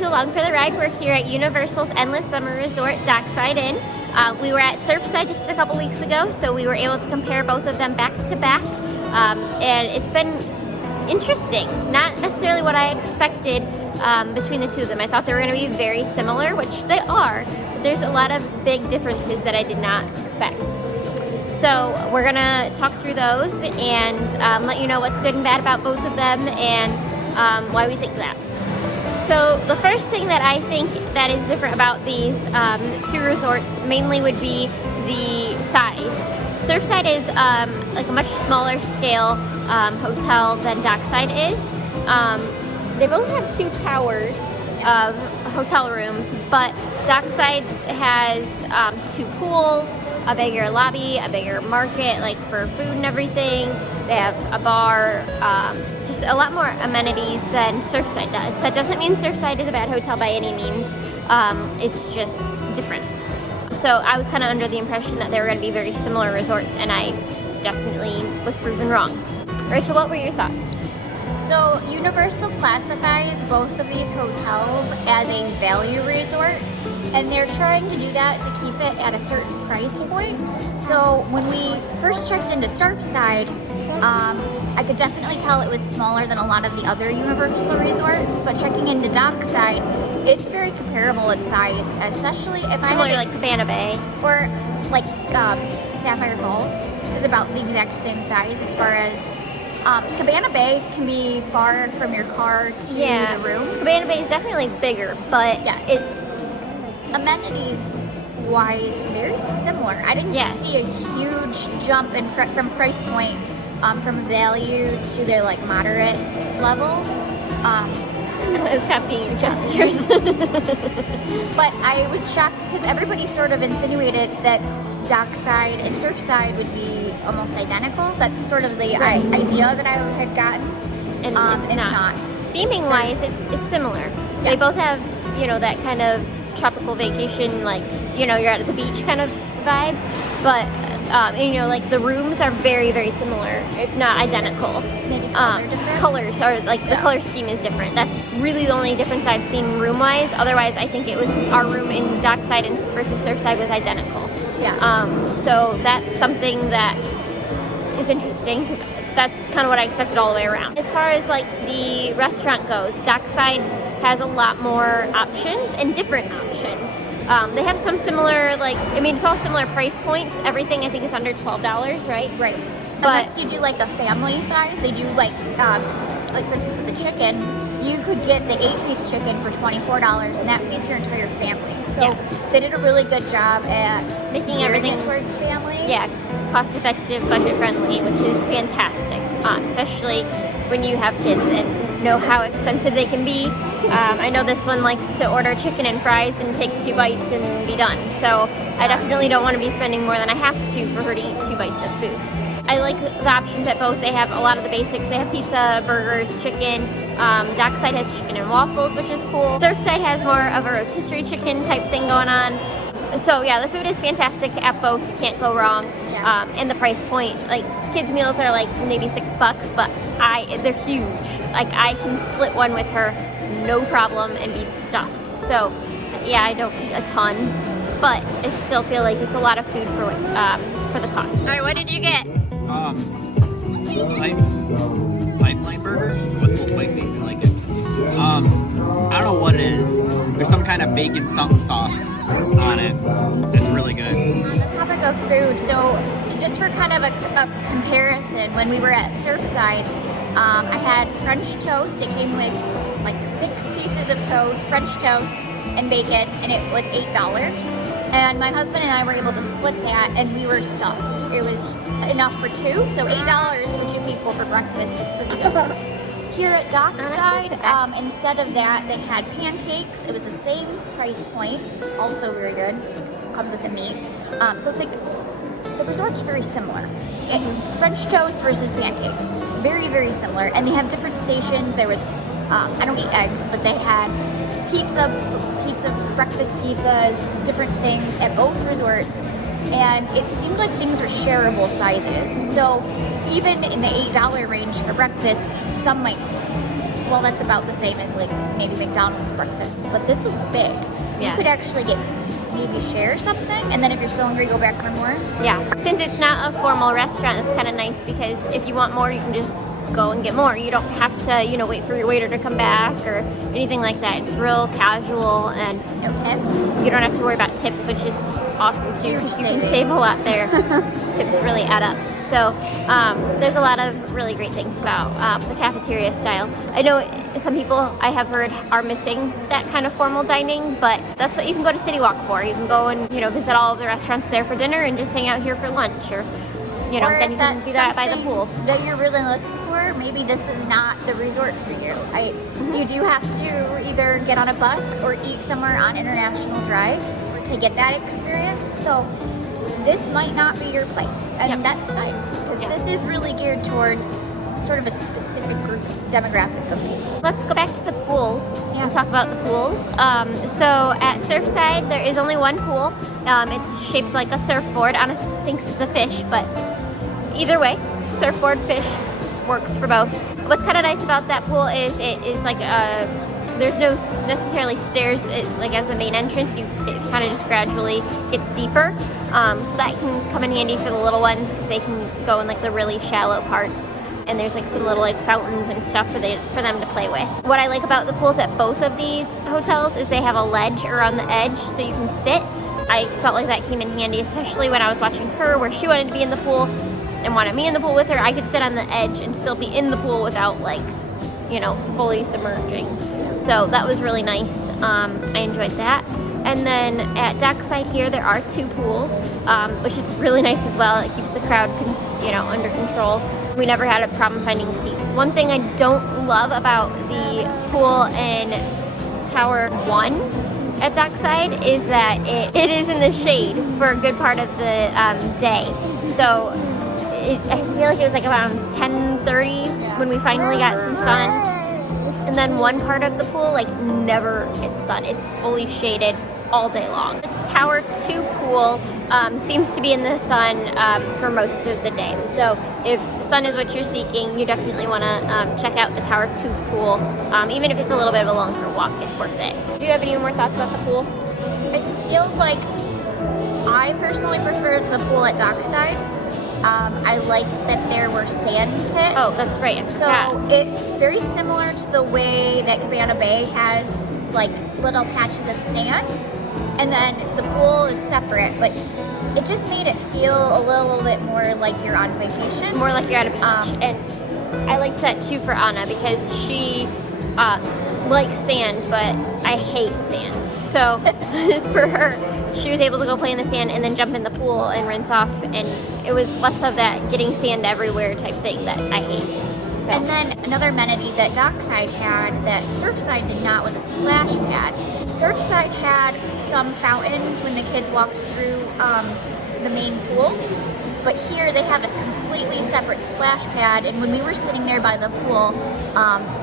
to Along for the Ride. We're here at Universal's Endless Summer Resort, Dockside Inn. We were at Surfside just a couple weeks ago, so we were able to compare both of them back to back. And it's been interesting. Not necessarily what I expected between the two of them. I thought they were going to be very similar, which they are, but there's a lot of big differences that I did not expect. So we're going to talk through those and let you know what's good and bad about both of them and why we think that. So the first thing that I think that is different about these two resorts mainly would be the size. Surfside is like a much smaller scale hotel than Dockside is. They both have two towers of hotel rooms, but Dockside has two pools, a bigger lobby, a bigger market like for food and everything. They have a bar, just a lot more amenities than Surfside does. That doesn't mean Surfside is a bad hotel by any means. It's just different. So I was kind of under the impression that they were going to be very similar resorts, and I definitely was proven wrong. Rachel, what were your thoughts? So Universal classifies both of these hotels as a value resort, and they're trying to do that to keep it at a certain price point. So when we first checked into Surfside, I could definitely tell it was smaller than a lot of the other Universal resorts, but checking into Dockside, it's very comparable in size, especially if Similar I had like Cabana Bay. or like Sapphire Falls is about the exact same size as far as Cabana Bay can be far from your car to the room. Cabana Bay is definitely bigger, but Yes. it's Amenities wise very similar. I didn't see a huge jump in from price point from value to their like moderate level. it's caffeine gestures. But I was shocked because everybody sort of insinuated that Dockside and Surfside would be almost identical. That's sort of the idea that I had gotten, And it's not. Theming wise, it's similar. Yeah. They both have, that kind of tropical vacation, like, you're out at the beach kind of vibe. But, like the rooms are very, very similar, if not identical. Maybe color difference? Colors are like the color scheme is different. That's really the only difference I've seen room wise. Otherwise, I think it was our room in Dockside versus Surfside was identical. Yeah. So that's something that is interesting because that's kind of what I expected all the way around. As far as like the restaurant goes, Dockside has a lot more options and different options. They have some similar, it's all similar price points. Everything I think is under $12, right? Right. But unless you do like a family size, they do like for instance with the chicken, you could get the 8-piece chicken for $24, and that feeds your entire family. So they did a really good job at making everything towards families. Yeah, cost-effective, budget-friendly, which is fantastic, especially when you have kids and know how expensive they can be. I know this one likes to order chicken and fries and take 2 bites and be done. So I definitely don't want to be spending more than I have to for her to eat 2 bites of food. I like the options at both. They have a lot of the basics. They have pizza, burgers, chicken. Dockside has chicken and waffles, which is cool. Surfside has more of a rotisserie chicken type thing going on. So yeah, the food is fantastic at both. You can't go wrong. Yeah. And the price point, like kids meals are like maybe $6, but they're huge. Like I can split one with her, no problem, and be stuffed. So yeah, I don't eat a ton, but I still feel like it's a lot of food for the cost. All right, what did you get? Pipeline burger. What's so spicy? I like it. I don't know what it is. There's some kind of bacon something sauce on it. It's really good. On the topic of food, so just for kind of a comparison, when we were at Surfside, I had French toast. It came with like 6 pieces of French toast and bacon, and it was $8. And my husband and I were able to split that, and we were stuffed. It was enough for 2, so $8 for 2 people for breakfast is pretty good. Here at Dockside, instead of that, they had pancakes. It was the same price point, also very good. Comes with the meat. So the resort's very similar. French toast versus pancakes, very, very similar. And they have different stations. There was, I don't eat eggs, but they had pizza, breakfast pizzas, different things at both resorts. And it seemed like things were shareable sizes. So even in the $8 range for breakfast, some might well, that's about the same as like maybe McDonald's breakfast, but this was big. So you could actually get maybe share something, and then if you're still hungry, go back for more. Yeah, since it's not a formal restaurant, it's kind of nice because if you want more, you can just go and get more. You don't have to, you know, wait for your waiter to come back or anything like that. It's real casual, and no tips. You don't have to worry about tips, which is awesome too. Huge You savings. can save a lot there. Tips really add up. So there's a lot of really great things about the cafeteria style. I know some people I have heard are missing that kind of formal dining, but that's what you can go to CityWalk for. You can go and, you know, visit all of the restaurants there for dinner and just hang out here for lunch, or you know, or then you can do that by the pool. That you're really looking for, maybe this is not the resort for you. You do have to either get on a bus or eat somewhere on International Drive to get that experience. So this might not be your place, and that's fine, because this is really geared towards sort of a specific group demographic of people. Let's go back to the pools and talk about the pools. So at Surfside, there is only one pool. It's shaped like a surfboard. Anna thinks it's a fish, but either way, surfboard, fish, works for both. What's kind of nice about that pool is it is like there's no necessarily stairs like as the main entrance. It kind of just gradually gets deeper. So that can come in handy for the little ones because they can go in like the really shallow parts. And there's like some little like fountains and stuff for them to play with. What I like about the pools at both of these hotels is they have a ledge around the edge so you can sit. I felt like that came in handy, especially when I was watching her where she wanted to be in the pool and wanted me in the pool with her. I could sit on the edge and still be in the pool without like, you know, fully submerging. So that was really nice. I enjoyed that. And then at Dockside here, there are two pools, which is really nice as well. It keeps the crowd, you know, under control. We never had a problem finding seats. One thing I don't love about the pool in Tower 1 at Dockside is that it is in the shade for a good part of the day. So I feel like it was like around 10:30 when we finally got some sun. And then one part of the pool like never gets sun. It's fully shaded all day long. The Tower 2 pool seems to be in the sun for most of the day. So if sun is what you're seeking, you definitely want to check out the Tower 2 pool. Even if it's a little bit of a longer walk, it's worth it. Do you have any more thoughts about the pool? I feel like I personally preferred the pool at Dockside. I liked that there were sand pits. Oh, that's right. So it's very similar to the way that Cabana Bay has like little patches of sand, and then the pool is separate, but it just made it feel a little bit more like you're on vacation. More like you're at a beach. And I liked that too for Anna because she likes sand, but I hate sand. So for her, she was able to go play in the sand and then jump in the pool and rinse off, and it was less of that getting sand everywhere type thing that I hate. So. And then another amenity that Dockside had that Surfside did not was a splash pad. Surfside had some fountains when the kids walked through the main pool, but here they have a completely separate splash pad. And when we were sitting there by the pool,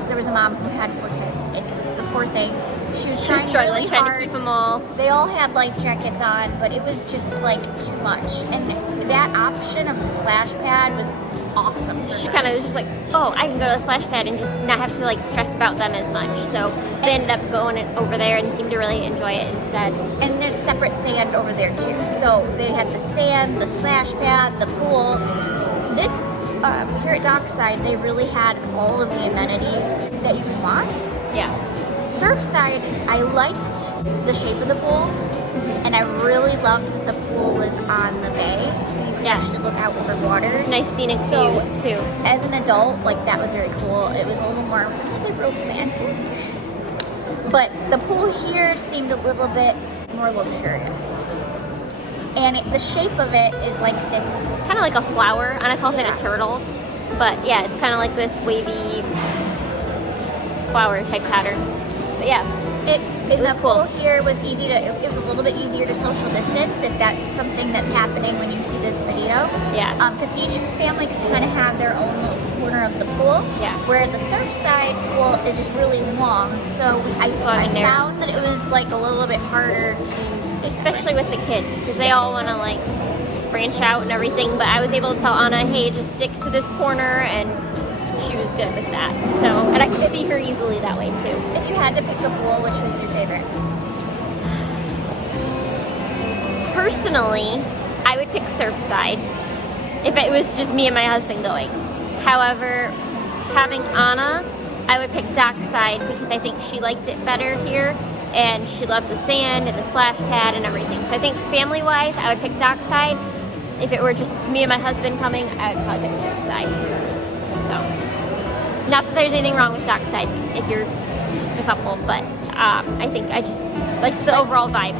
there was a mom who had 4 kids, and the poor thing, she was struggling, really trying hard to keep them all. They all had life jackets on, but it was just like too much. And that option of the splash pad was awesome for She her. kind of was just like, oh, I can go to the splash pad and just not have to like stress about them as much. So they ended up going over there and seemed to really enjoy it instead. And there's separate sand over there too. So they had the sand, the splash pad, the pool. This here at Dockside, they really had all of the amenities that you could want. Yeah. Surfside, I liked the shape of the pool, and I really loved that the pool was on the bay, so you could actually look out over water. It's nice scenic views too. As an adult, like that was very cool. It was a little more, I guess, romantic. But the pool here seemed a little bit more luxurious. And the shape of it is like this. Kind of like a flower. Anna calls it a turtle. But yeah, it's kind of like this wavy flower type pattern. But yeah, it was the cool. pool here was easy to, it was a little bit easier to social distance if that's something that's happening when you see this video. Yeah. Because each family could kind of have their own little corner of the pool. Yeah. Where the Surfside pool is just really long. So I found that it was like a little bit harder to stay Especially with the kids, because they all want to like branch out and everything. But I was able to tell Anna, hey, just stick to this corner and she was good with that. So, and I could see her easily that way too. If you had to pick a pool, which was your favorite? Personally, I would pick Surfside if it was just me and my husband going. However, having Anna, I would pick Dockside because I think she liked it better here, and she loved the sand and the splash pad and everything. So I think family-wise, I would pick Dockside. If it were just me and my husband coming, I would probably pick Surfside. So, not that there's anything wrong with Dockside if you're just a couple, but I think I just like the overall vibe.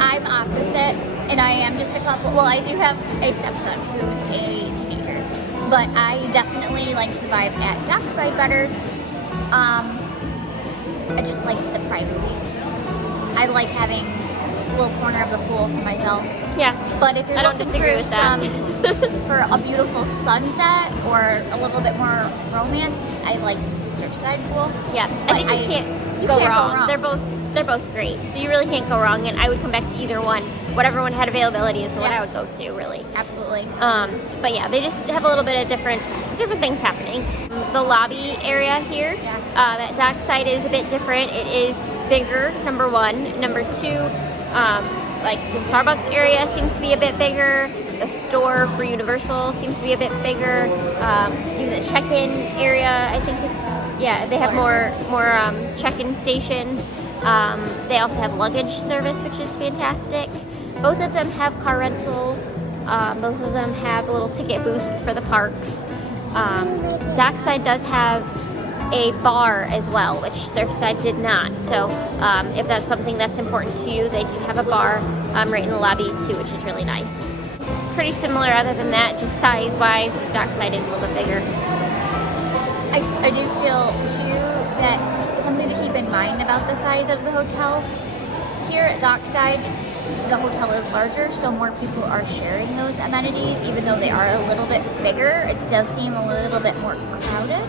I'm opposite, and I am just a couple. Well, I do have a stepson who's a teenager, but I definitely liked the vibe at Dockside better. I just liked the privacy. I like having a little corner of the pool to myself. Yeah, But if you're I don't looking disagree for with that. for a beautiful sunset or a little bit more romance, I liked the Surfside pool. Yeah, I think you can't go wrong. They're both great, so you really can't go wrong. And I would come back to either one. Whatever one had availability is the one I would go to, really. Absolutely. But yeah, they just have a little bit of different things happening. The lobby area here at Dockside is a bit different. It is bigger, number one. Number two, like the Starbucks area seems to be a bit bigger. The store for Universal seems to be a bit bigger. Even the check-in area, I think, they have more check-in stations. They also have luggage service, which is fantastic. Both of them have car rentals. Both of them have little ticket booths for the parks. Dockside does have a bar as well, which Surfside did not. So if that's something that's important to you, they do have a bar right in the lobby too, which is really nice. Pretty similar other than that, just size-wise, Dockside is a little bit bigger. I do feel too that something to keep in mind about the size of the hotel. Here at Dockside, the hotel is larger, so more people are sharing those amenities. Even though they are a little bit bigger, it does seem a little bit more crowded.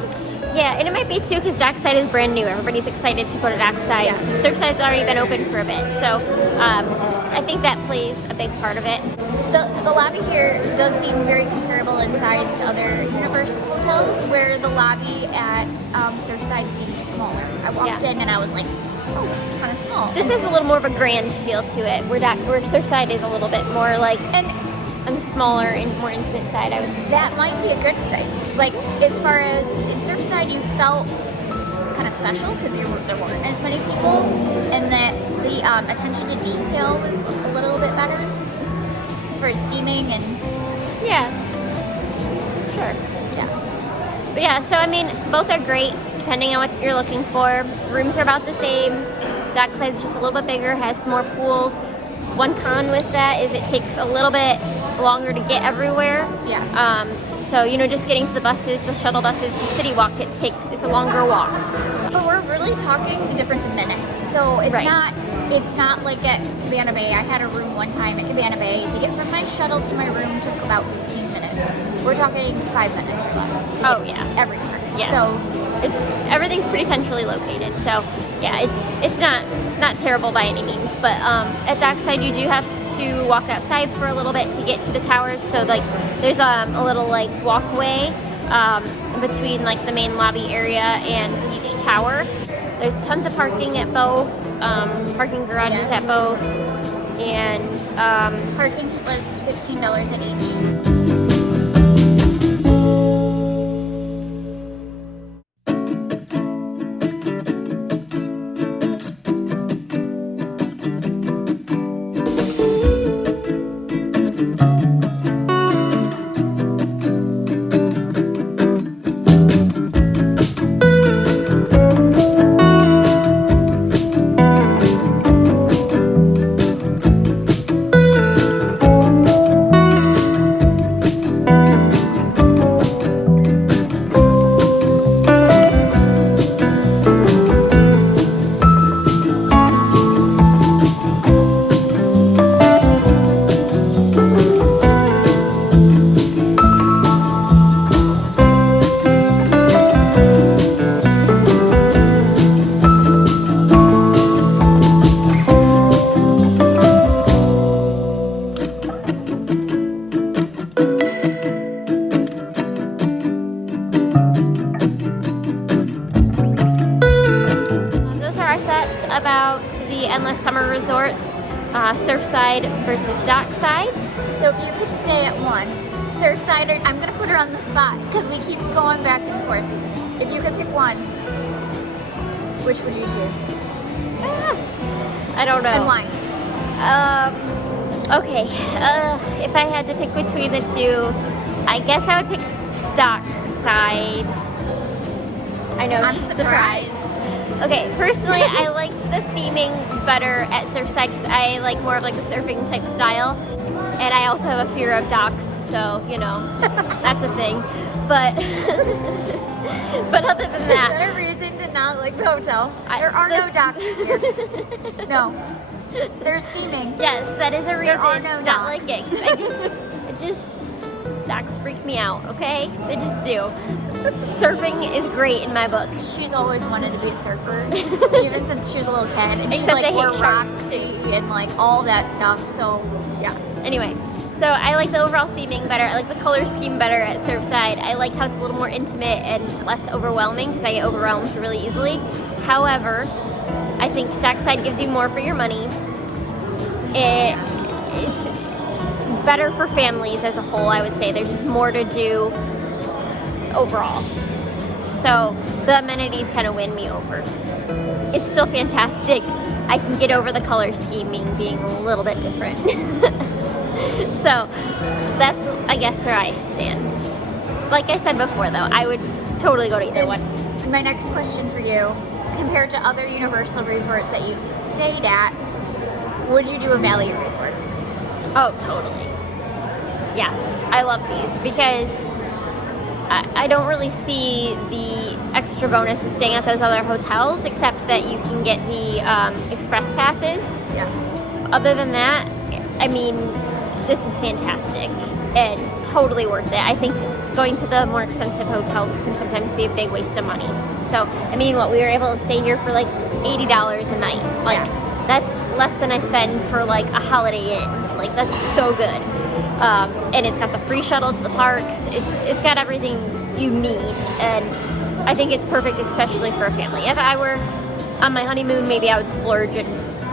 Yeah, and it might be too because Dockside is brand new. Everybody's excited to go to Dockside. Yeah. Surfside's already been open for a bit, so I think that plays a big part of it. The lobby here does seem very comparable in size to other Universal hotels, where the lobby at Surfside seemed smaller. I walked in and I was like, oh, this is kind of small. This has a little more of a grand feel to it, where Surfside is a little bit more like on the smaller and more intimate side, I would say. That might be a good thing. Like, as far as in Surfside, you felt kind of special because there weren't as many people, and that the attention to detail was a little bit better as far as theming and sure. yeah. But yeah, so I mean, both are great depending on what you're looking for. Rooms are about the same. Dockside's just a little bit bigger, has some more pools. One con with that is it takes a little bit longer to get everywhere. Yeah. So, just getting to the buses, the shuttle buses, to CityWalk, it's a longer walk. But we're really talking different minutes. So it's not like at Cabana Bay. I had a room one time at Cabana Bay. To get from my shuttle to my room took about 15 minutes. We're talking 5 minutes or less. Oh yeah. Everywhere. Yeah. So everything's pretty centrally located. So yeah, it's not terrible by any means. But at Dockside you do have to walk outside for a little bit to get to the towers. So like there's a little like walkway between like the main lobby area and each tower. There's tons of parking at both, parking garages at both, and parking was $15 at each. Endless Summer Resorts, Surfside versus Dockside. So if you could stay at one, Surfside, I'm gonna put her on the spot because we keep going back and forth. If you could pick one, which would you choose? I don't know. And why? Okay, if I had to pick between the two, I guess I would pick Dockside. I know, I'm surprised. Okay, personally, I liked the theming better at Surfside because I like more of like the surfing type style. And I also have a fear of docks, so, you know, that's a thing. But, but other than Is that... that a reason to not like the hotel? There are no docks here. No. There's theming. Yes, that is a reason There are no to not docks. like it. Docks freak me out, okay? They just do. Surfing is great in my book. She's always wanted to be a surfer, even since she was a little kid. And she's Except I like hate wore sharks, Roxy and like all that stuff, so yeah. Anyway, so I like the overall theming better. I like the color scheme better at Surfside. I like how it's a little more intimate and less overwhelming because I get overwhelmed really easily. However, I think Dockside gives you more for your money. It's better for families as a whole, I would say. There's just more to do overall. So the amenities kind of win me over. It's still fantastic. I can get over the color scheming being a little bit different. So that's, I guess, where I stand. Like I said before, though, I would totally go to either one. My next question for you, compared to other Universal resorts that you've stayed at, would you do a value resort? Oh, totally. Yes, I love these because I don't really see the extra bonus of staying at those other hotels, except that you can get the express passes. Yeah. Other than that, I mean, this is fantastic and totally worth it. I think going to the more expensive hotels can sometimes be a big waste of money. So, I mean, we were able to stay here for like $80 a night. Like, that's less than I spend for like a Holiday Inn. Like, that's so good. And it's got the free shuttle to the parks. It's got everything you need. And I think it's perfect, especially for a family. If I were on my honeymoon, maybe I would splurge and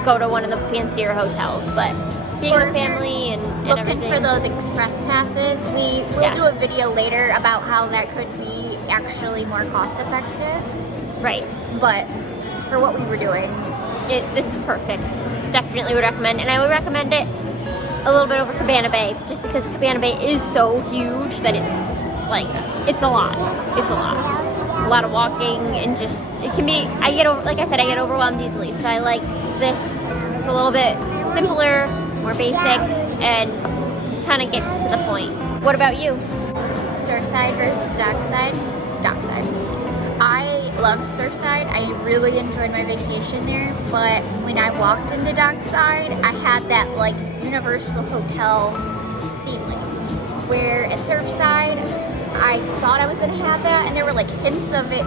go to one of the fancier hotels. But being a family and looking everything. for those express passes, we'll do a video later about how that could be actually more cost effective. Right. But for what we were doing, This is perfect. Definitely would recommend. And I would recommend it a little bit over Cabana Bay, just because Cabana Bay is so huge that it's a lot. It's a lot. A lot of walking and just, it can be, like I said, I get overwhelmed easily. So I like this. It's a little bit simpler, more basic, and kind of gets to the point. What about you? Surfside versus Dockside. Dockside. I loved Surfside. I really enjoyed my vacation there, but when I walked into Dockside, I had that like Universal Hotel feeling. Where at Surfside, I thought I was gonna have that, and there were like hints of it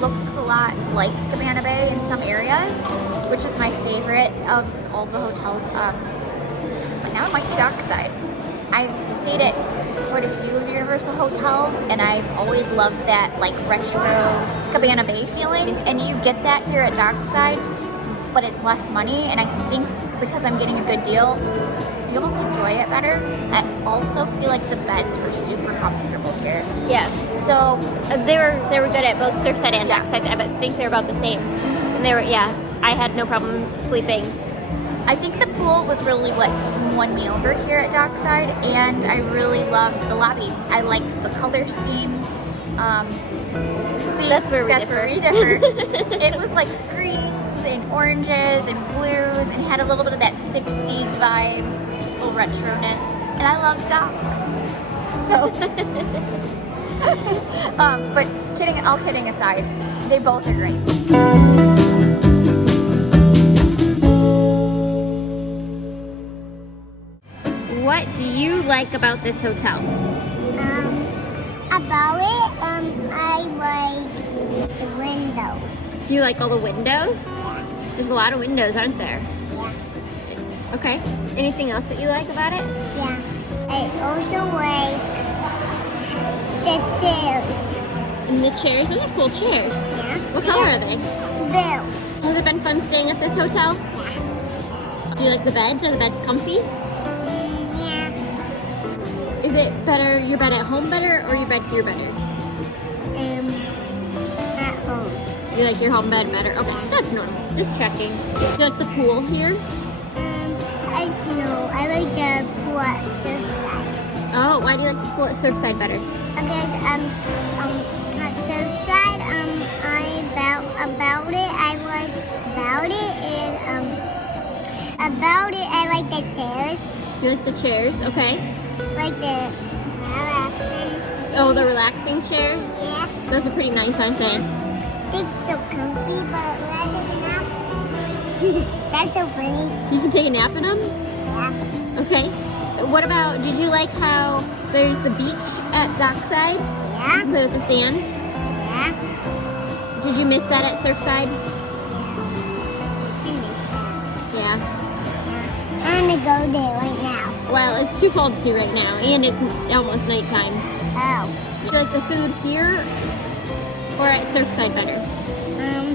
looks a lot like Cabana Bay in some areas, which is my favorite of all the hotels. But now I like Dockside. I've stayed at quite a few of the Universal hotels, and I've always loved that like retro Cabana Bay feeling, and you get that here at Dockside, but it's less money, and I think because I'm getting a good deal, you almost enjoy it better. I also feel like the beds were super comfortable here. Yeah. So They were good at both Surfside and Dockside. I think they're about the same. And they were, I had no problem sleeping. I think the pool was really what won me over here at Dockside, and I really loved the lobby. I liked the color scheme. That's where we differ. It was like greens and oranges and blues, and had a little bit of that 60s vibe, little retroness, and I love docks. So, but all kidding aside, they both are great. What do you like about this hotel? I like the windows. You like all the windows? Yeah. There's a lot of windows, aren't there? Yeah. Okay. Anything else that you like about it? Yeah. I also like the chairs. And the chairs? Those are cool chairs. Yeah. What color are they? Blue. Has it been fun staying at this hotel? Yeah. Do you like the beds? Are the beds comfy? Yeah. Is it better, your bed at home better, or your bed here better? At home. You like your home bed better? Okay, that's normal. Just checking. Do you like the pool here? I like the pool at Surfside. Oh, why do you like the pool at Surfside better? Because at Surfside, I like the chairs, You like the chairs? Okay. like the relaxing. Oh, the relaxing chairs? Yeah, Those are pretty nice, aren't they? it's so comfy, but when I take a nap, that's so funny. You can take a nap in them? Yeah, Okay. What about, did you like how there's the beach at Dockside? yeah, With the sand? yeah. Did you miss that at Surfside? I miss that. Yeah. I'm gonna go there right now. Well, it's too cold to right now, and it's almost nighttime. Oh, Do you like the food here or at Surfside better?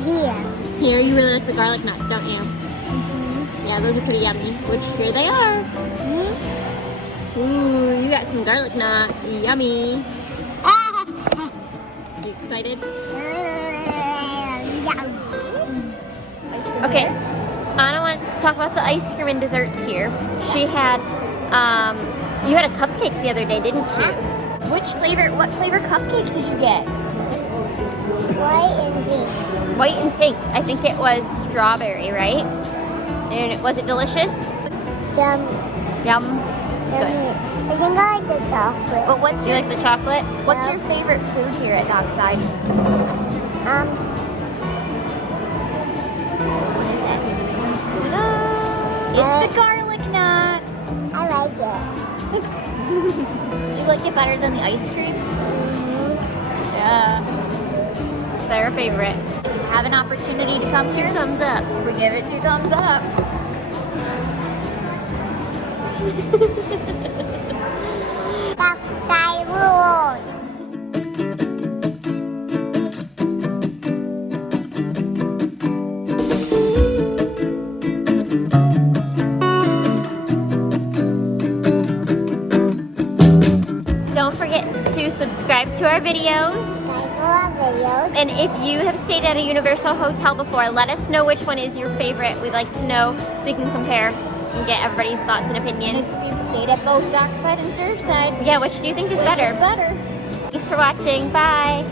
here. Here, you really like the garlic nuts, don't you? Mm-hmm. Yeah, those are pretty yummy, which here they are. Mm-hmm. Ooh, you got some garlic nuts, yummy. Are you excited? Okay, Anna wants to talk about the ice cream and desserts here. She had, you had a cupcake the other day, didn't you? What flavor cupcake did you get? White and pink. White and pink. I think it was strawberry, right? And was it delicious? Yum. Yum. Yummy. I think I like the chocolate. But what's Do you your like the chocolate? what's your favorite food here at Dockside? It's the garlic nuts. I like it. Do you like it better than the ice cream? Yeah. It's their favorite. If you have an opportunity to come here, Thumbs up. we give it 2 thumbs up. Dockside rules. Don't forget to subscribe to our videos. I love videos. And if you have stayed at a Universal hotel before, let us know which one is your favorite. We'd like to know so we can compare and get everybody's thoughts and And opinions. if you've stayed at both Dockside and Surfside, Yeah, which do you think is which better? is better? Thanks for watching. Bye.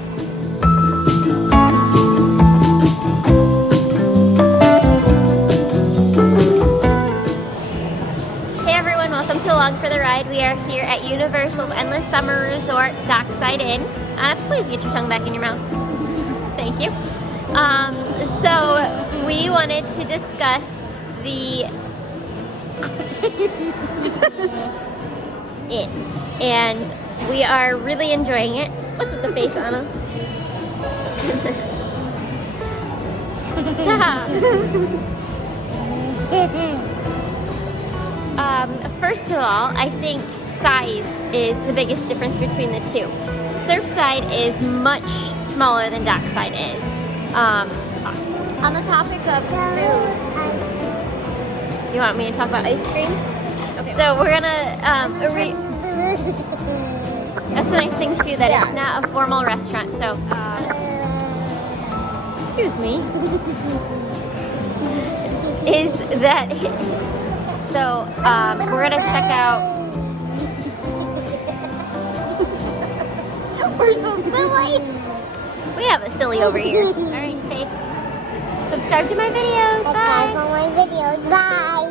Hey everyone, welcome to Along for the Ride. We are here at Universal's Endless Summer Resort, Dockside Inn. Anna, please get your tongue back in your mouth. Thank you. So we wanted to discuss the Inn, and we are really enjoying it. What's with the face, Anna? Stop. First of all, I think size is the biggest difference between the two. Surfside is much smaller than Dockside is. Cost. On the topic of food, You want me to talk about ice cream? Okay. So we're gonna, that's the nice thing too, that it's not a formal restaurant, so, excuse me, is that, so, we're gonna check out, we're so silly. we have a silly over here. Alright, say, subscribe to my videos, bye! Subscribe for my videos. Bye.